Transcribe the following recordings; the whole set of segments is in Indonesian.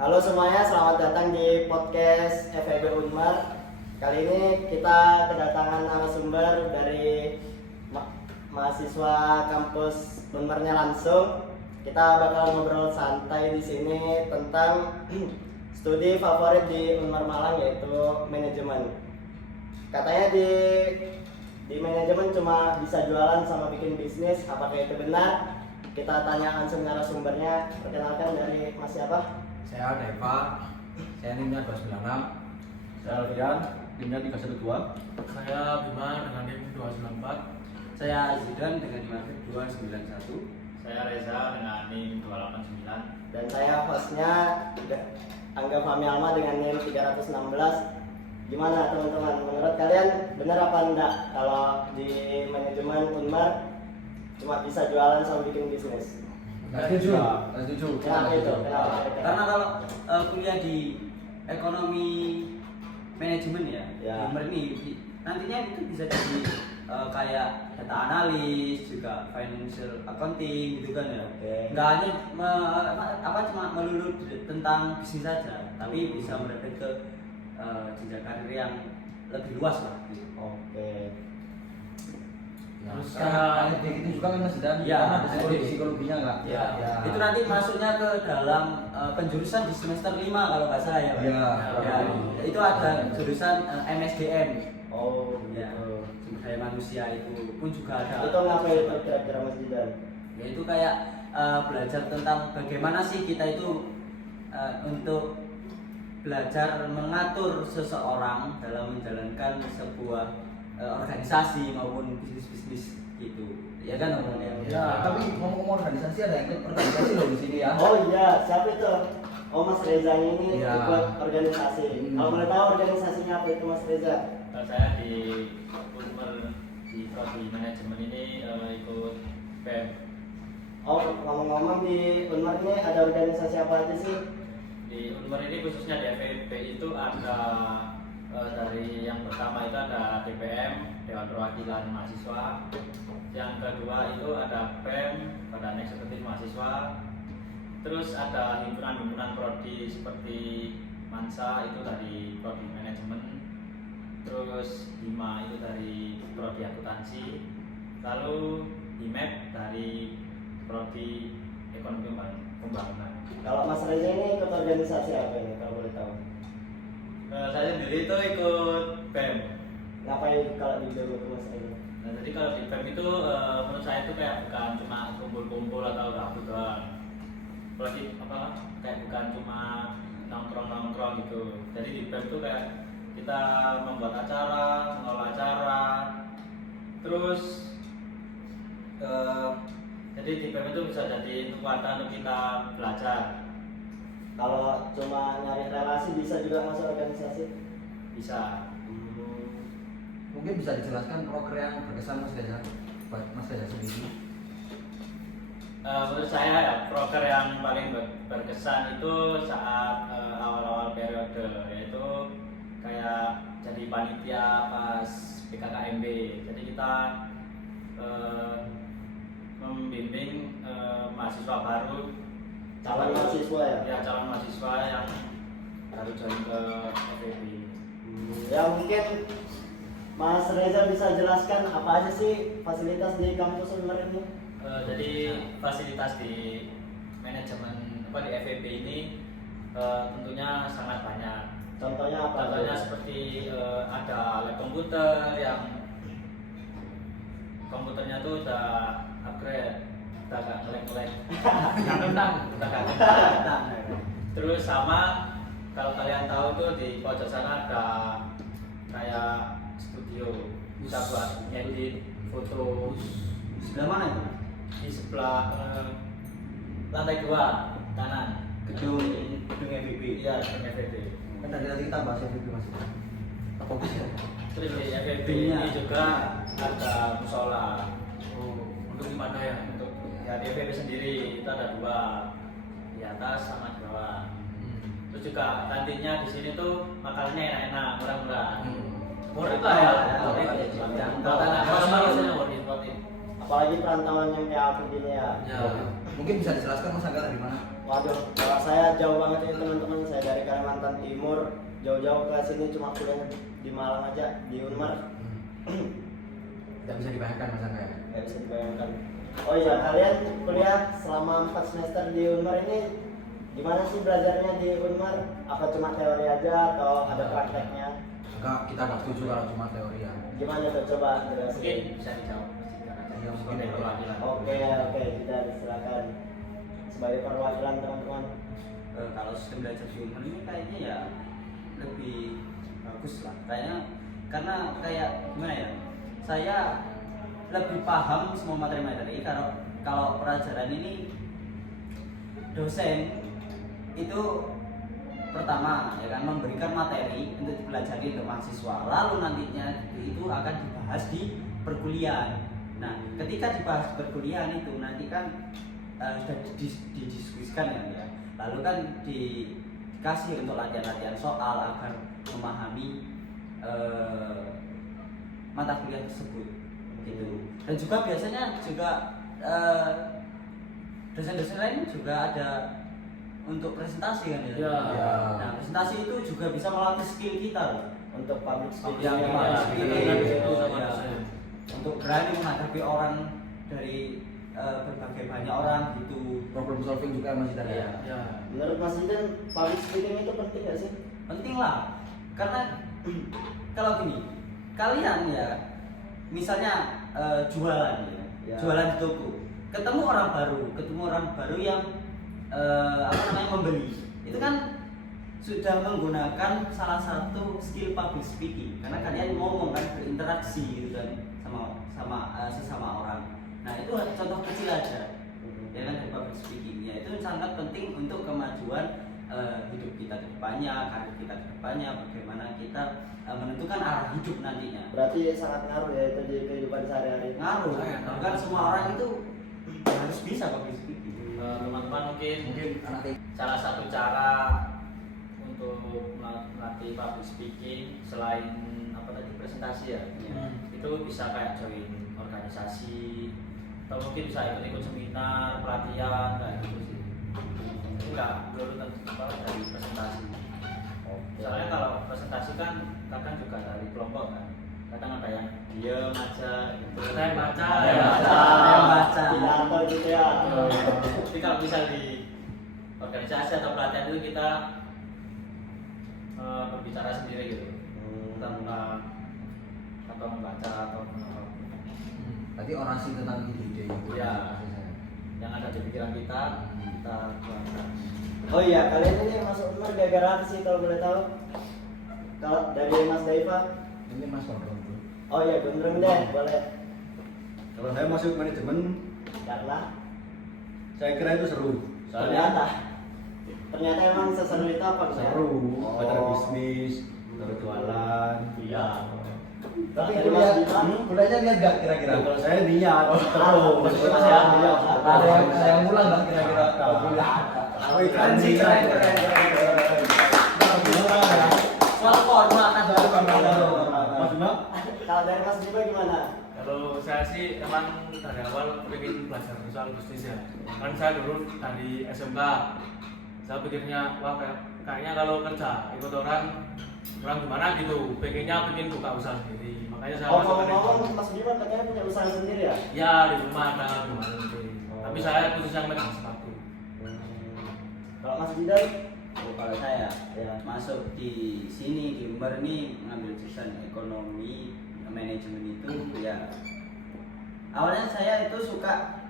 Halo semuanya, selamat datang di podcast FEB Unmar. Kali ini kita kedatangan narasumber dari mahasiswa kampus Unmarnya langsung. Kita bakal ngobrol santai di sini tentang studi favorit di Unmar Malang, yaitu manajemen. Katanya di manajemen cuma bisa jualan sama bikin bisnis. Apakah itu benar? Kita tanya langsung narasumbernya. Perkenalkan, dari Mas siapa? Saya Deva, saya NIM-nya 296. Saya Alfian, NIM-nya 312. Saya Bima dengan NIM 294. Saya Zidan dengan NIM 291. Saya Reza dengan NIM 289. Dan saya hostnya Angga Fahmi Alma dengan NIM 316. Gimana teman-teman, menurut kalian benar apa enggak kalau di manajemen Unmar cuma bisa jualan sama bikin bisnis? Nggak setuju. Kenapa itu? Karena kalau kuliah di ekonomi manajemen ya, Ya. di Unmar ini nantinya itu bisa jadi kayak data analis, juga financial accounting gitu kan ya. Oke. Nggak hanya cuma melulu tentang bisnis saja, tapi bisa merembet ke jenjang karir yang lebih luas lah. Gitu. Oke. Terus Karena itu juga kan Mas Dan, Iya, karena ada psikologinya nggak? Ya, Ya. itu nanti masuknya ke dalam penjurusan di semester 5 kalau nggak salah ya, Pak. Iya. Ya, itu ada jurusan MSDM. Oh, Ya, gitu. sumber daya manusia itu pun juga ada. Itu ngapain itu kira-kira Mas Jidan? Ya, itu kayak belajar tentang bagaimana sih kita itu untuk belajar mengatur seseorang dalam menjalankan sebuah organisasi maupun bisnis gitu. Ya kan teman-teman Ya, tapi ngomong-ngomong organisasi, ada yang ikut organisasi loh di sini ya. Oh iya, siapa itu? Oh, Mas Reza ini Iya. ikut organisasi. Kalau boleh tahu organisasinya apa itu, Mas Reza? saya di Unmar di prodi manajemen ini ikut PEM. Oh, ngomong-ngomong di Unmar ini ada organisasi apa aja sih? Di Unmar ini khususnya di FEB itu ada dari yang pertama itu ada DPM, Dewan Perwakilan Mahasiswa. Yang kedua itu ada PEM, Badan Eksekutif Mahasiswa. Terus ada himpunan-himpunan prodi seperti Mansa itu dari prodi manajemen. Terus HIMA itu dari prodi akuntansi. Lalu HIMEP dari prodi ekonomi pembangunan. Kalau Mas Reza ini ikut organisasi apa ini, kalau boleh tahu? Saya sendiri itu ikut PEM. Ngapain kalau di Jawa Mas Reza? Nah, jadi kalau di PEM itu menurut saya itu kayak bukan cuma kumpul-kumpul atau gabut doang. Apalagi kayak bukan cuma nongkrong-nongkrong gitu. Jadi di PEM itu kayak kita membuat acara, mengelola acara. Terus jadi di PEM itu bisa jadi wadah untuk kita belajar. Kalau cuma nyari relasi bisa juga masuk organisasi? Bisa. Mungkin bisa dijelaskan proker yang berkesan Mas Reza, buat Mas Reza sendiri. Menurut saya ya proker yang paling berkesan itu saat awal-awal periode, yaitu kayak jadi panitia pas PKKMB. Jadi kita membimbing mahasiswa baru, Calon mahasiswa ya? Ya, calon mahasiswa yang baru join ke FEB. Ya mungkin Mas Reza bisa jelaskan apa aja sih fasilitas di kampus Unmar ini? Jadi fasilitas di manajemen di FEB ini tentunya sangat banyak. Contohnya apa? Contohnya seperti ada lab komputer yang komputernya tuh udah upgrade, udah gak ngelek-ngelek, udah gak kentang. Terus sama kalau kalian tahu tuh di pojok sana ada kayak studio, bisa buat edit foto. Sebelah mana itu? Di sebelah lantai 2 kanan Gedung FIB. iya gedung FEB. Kan tadi kita bahas itu Mas. Apa bisa? Terus di FEB ini juga ada musola. Untuk di mana ya? Untuk ya di FEB sendiri itu ada 2, di atas sama di bawah. Terus juga kantinnya di sini tuh makanannya enak-enak, murah-murah. Worth it lah ya. Makanan Apalagi biasanya worth it. apalagi perantauan yang kayak aku gini ya. Ya. Mungkin bisa dijelaskan Mas Angga dari mana? Waduh, kalau saya jauh banget ini teman-teman, saya dari Kalimantan Timur, jauh-jauh ke sini cuma kuliah di Malang aja, di Unmar. Tidak bisa dibayangkan Mas Angga ya? Nggak bisa dibayangkan. Oh iya, kalian kuliah selama 4 semester di Unmar ini gimana sih belajarnya di Unmar? Apa cuma teori aja atau ada prakteknya? Enggak, kita nggak setuju kalau cuma teori ya. Gimana tuh, coba Mungkin jelasin. bisa dijawab Mas Dika aja. Iya, mungkin Sebagai ya. perwakilan. Oke, kita silakan sebagai perwakilan teman-teman. Kalau sistem belajar di Unmar ini kayaknya ya lebih bagus lah kayaknya, karena kayak gimana ya, saya lebih paham semua materi-materi. Kalau pelajaran ini dosen itu pertama ya kan memberikan materi untuk dipelajari untuk mahasiswa, lalu nantinya itu akan dibahas di perkuliahan. Nah, ketika dibahas di perkuliahan itu nanti kan sudah didiskusikan ya, lalu kan dikasih untuk latihan-latihan soal agar memahami mata kuliah tersebut gitu. Dan juga biasanya juga dosen-dosen lain juga ada untuk presentasi kan ya. Ya. Nah, presentasi itu juga bisa melatih skill kita loh. Untuk public speaking Yang ya, public Mas. speaking, Iya, iya, ya. iya. Untuk berani menghadapi orang dari berbagai banyak orang gitu. Problem solving juga Mas Ida ya? Iya. Ya. Menurut Mas Idan, public speaking itu penting nggak sih? Penting lah, karena kalau gini, kalian ya misalnya jualan ya, Ya. jualan di toko, ketemu orang baru yang membeli, itu kan sudah menggunakan salah satu skill public speaking, karena kalian ngomong kan, berinteraksi gitu kan sama sesama orang. Nah itu contoh kecil aja ya kan, dari public speaking ya, itu sangat penting untuk kemajuan hidup kita ke depannya, karir kita ke depannya, bagaimana kita menentukan arah hidup nantinya. Berarti sangat ngaruh ya itu di kehidupan sehari-hari. Ngaruh kan, semua orang itu harus bisa public speaking. Teman-teman Mungkin anak TK. salah satu cara untuk melatih public speaking selain apa tadi presentasi ya, itu bisa kayak join organisasi atau mungkin bisa ikut-ikut seminar, pelatihan kayak gitu sih. Jadi nggak perlu tentu dari presentasi. Soalnya kalau presentasi kan kadang juga dari kelompok kan, kadang ada yang diem aja gitu. Saya baca, baca. Pidato gitu ya. Jadi kalau bisa di organisasi atau pelatihan itu kita berbicara sendiri gitu tentang atau membaca atau Berarti orasi tentang ide-ide itu. Ya. yang ada di pikiran kita keluarkan. Oh iya, kalian ini masuk Unmar gara-gara apa sih kalau boleh tahu? Kalau dari Mas Daifa? Ini Mas Gondrong tuh. Oh iya, gondrong deh, boleh. Kalau saya masuk manajemen, Karena saya kira itu seru. ternyata emang seseru itu apa? Mas? Seru, Oh. belajar bisnis, belajar jualan. Iya. Tapi Dari Mas kuliah, Bima? kuliahnya lihat gak kira-kira? Kalau saya niat, terus. Ada yang mulai gak kira-kira? Kalau kuliah, keren sih, Keren, keren. Soal formal kan baru Mas Bima? Kalau dari Mas Bima gimana? Kalau saya sih emang dari awal pengen belajar soal bisnis ya. Kan saya dulu dari SMK, saya pikirnya wah kayaknya kalau kerja ikut orang gimana gitu. Pengen buka usaha sendiri. Makanya saya masuk ke Ngomong-ngomong, Mas Bima katanya punya usaha sendiri ya? Ya di rumah ada rumah sendiri. Tapi saya khusus yang megang sepatu. Kalau Mas Didan? kalau saya ya masuk di sini di Unmar ini mengambil jurusan ekonomi manajemen itu ya, awalnya saya itu suka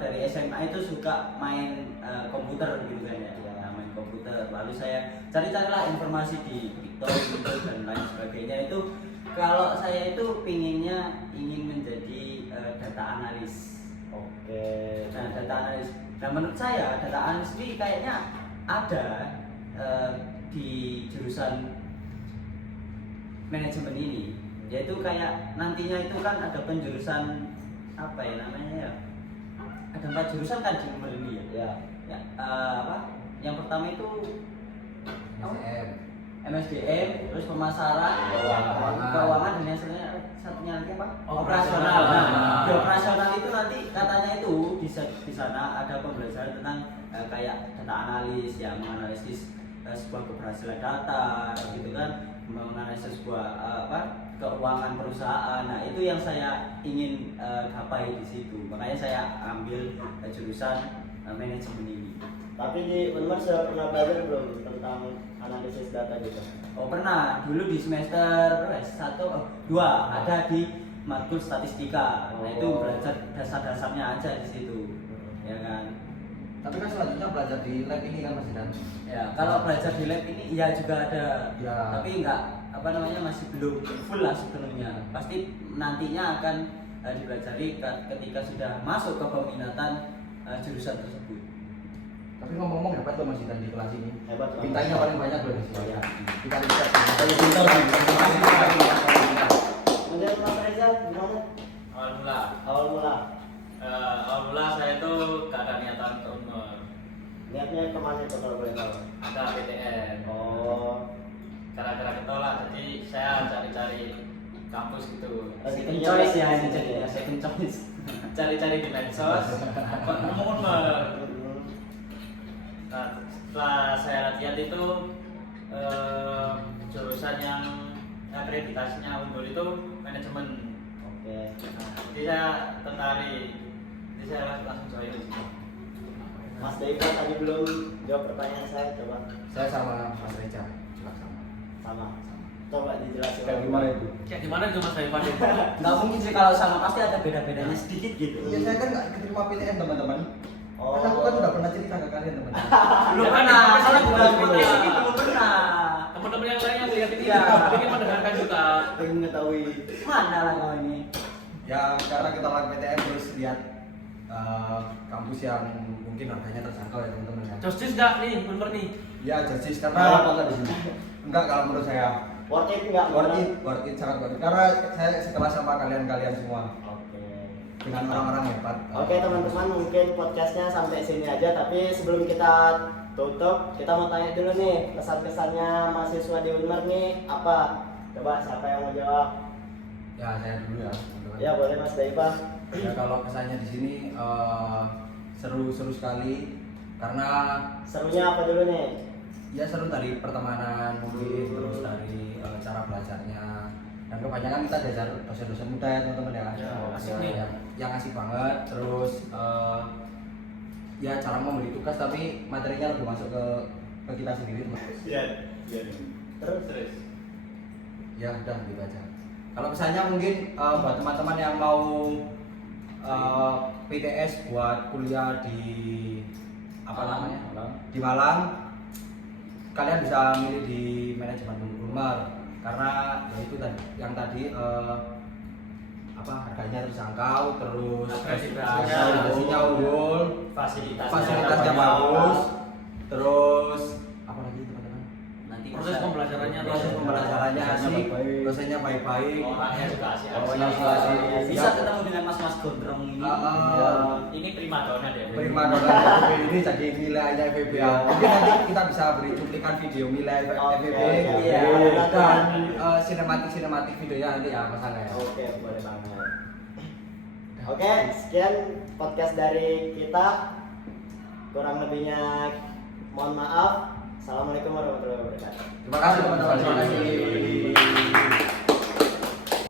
dari SMA itu suka main komputer gitu kan ya, main komputer, lalu saya cari-carilah informasi di TikTok gitu, dan lain sebagainya. Itu kalau saya itu ingin menjadi data analis. Oke. Nah, data analis. Nah, menurut saya data analis ini kayaknya ada di jurusan manajemen ini, yaitu kayak nantinya itu kan ada penjurusan apa ya namanya ya, ada 4 jurusan kan di Unmar ini ya. Ya, apa? Yang pertama itu SDM. MSDM, terus pemasaran, keuangan, dan yang satunya lagi apa? Operasional. Nah, di operasional itu nanti katanya itu bisa sana ada pembelajaran tentang kayak data analis, ya menganalisis sebuah keberhasilan data gitu kan, menganalisis sebuah keuangan perusahaan. Nah itu yang saya ingin gapai di situ, makanya saya ambil jurusan manajemen ini. Tapi di Unmar sudah pernah belajar belum tentang analisis data gitu? Oh pernah, dulu di semester 2 ada di matkul statistika. Nah itu belajar dasar-dasarnya aja di situ, ya kan. Tapi kan selanjutnya belajar di lab ini kan Mas Zidan. Ya kalau belajar di lab ini ya juga ada, Ya. tapi enggak masih belum full lah sebenarnya. Pasti nantinya akan dipelajari ketika sudah masuk ke peminatan jurusan tersebut. Tapi ngomong-ngomong hebat loh Mas Zidan di kelas ini. Hebat loh. Bintangnya paling banyak loh di sini. Iya. Kita lihat. Kalau pintar sih. Menurut Mas Reza gimana? Awal mula Awal mula saya itu gak ada niatan ke Unmar. niatnya kemana itu kalau boleh tahu? Ada PTN. Oh, Gara-gara ketolak, jadi saya cari-cari kampus gitu. Second choice ya ini jadi second choice. Cari-cari di medsos, kok nemu Unmar. Nah, setelah saya lihat itu jurusan yang akreditasinya unggul itu manajemen. oke. Nah, jadi saya tertarik, jadi saya langsung join di situ. Mas Daiva tadi belum jawab pertanyaan saya, coba. Saya sama Mas Reja juga sama. Sama. Coba dijelasin. Kayak gimana itu? Kayak gimana itu Mas Daivan itu? Nggak mungkin sih kalau sama, pasti ada beda-bedanya sedikit gitu. Iya saya kan nggak keterima PTN teman-teman. Oh. Kan aku kan udah pernah cerita ke kalian teman-teman. Belum pernah, saya juga belum pernah. Teman-teman yang lain yang lihat ini Iya. ingin mendengarkan juga. Pengen mengetahui. Mana lah kau ini? Ya karena kita lakukan PTN terus lihat kampus yang mungkin harganya terjangkau ya teman-teman ya. Justice nggak nih, Unmar nih? Ya justice Apa karena enggak di sini? enggak kalau menurut saya Worth it nggak? worth it sangat worth it karena saya sekelas sama kalian semua Oke. dengan orang-orang hebat. Oke teman-teman, mungkin podcastnya sampai sini aja. Tapi sebelum kita tutup, kita mau tanya dulu nih kesan-kesannya mahasiswa di Unmar nih apa? Coba siapa yang mau jawab? Ya saya dulu ya teman-teman. Ya boleh Mas Daiva. Ya kalau kesannya di sini seru sekali karena Serunya apa dulu nih? ya seru dari pertemanan mungkin terus dari cara belajarnya dan kebanyakan kita diajar dosen-dosen muda ya teman-teman ya. Ya, asik Ya, nih. yang asik banget terus ya cara memberi tugas tapi materinya lebih masuk ke kita sendiri teman. Iya. Terus? Ya udah gitu aja. Kalau kesannya mungkin buat teman-teman yang mau PTS buat kuliah di apa namanya di Malang, kalian bisa milih di manajemen Unmar karena ya itu yang tadi harganya terjangkau terus akreditasinya unggul, fasilitasnya bagus, terus apa lagi teman-teman? Nanti Proses pembelajarannya Proses pembelajarannya asik, baik-baik. dosennya baik-baik. Orangnya juga asik. Orangnya juga asik. bisa ketemu dengan mas-mas gondrong ini. Ini prima donna deh. Prima donna FVB ini jadi wilayahnya FVB. Mungkin nanti kita bisa beri cuplikan video wilayah FVB Iya. dan sinematik videonya nanti ya Mas Angga ya. Oke, boleh banget. Oke, sekian podcast dari kita. Kurang lebihnya mohon maaf. Assalamualaikum warahmatullahi wabarakatuh. Terima kasih teman-teman. Terima kasih.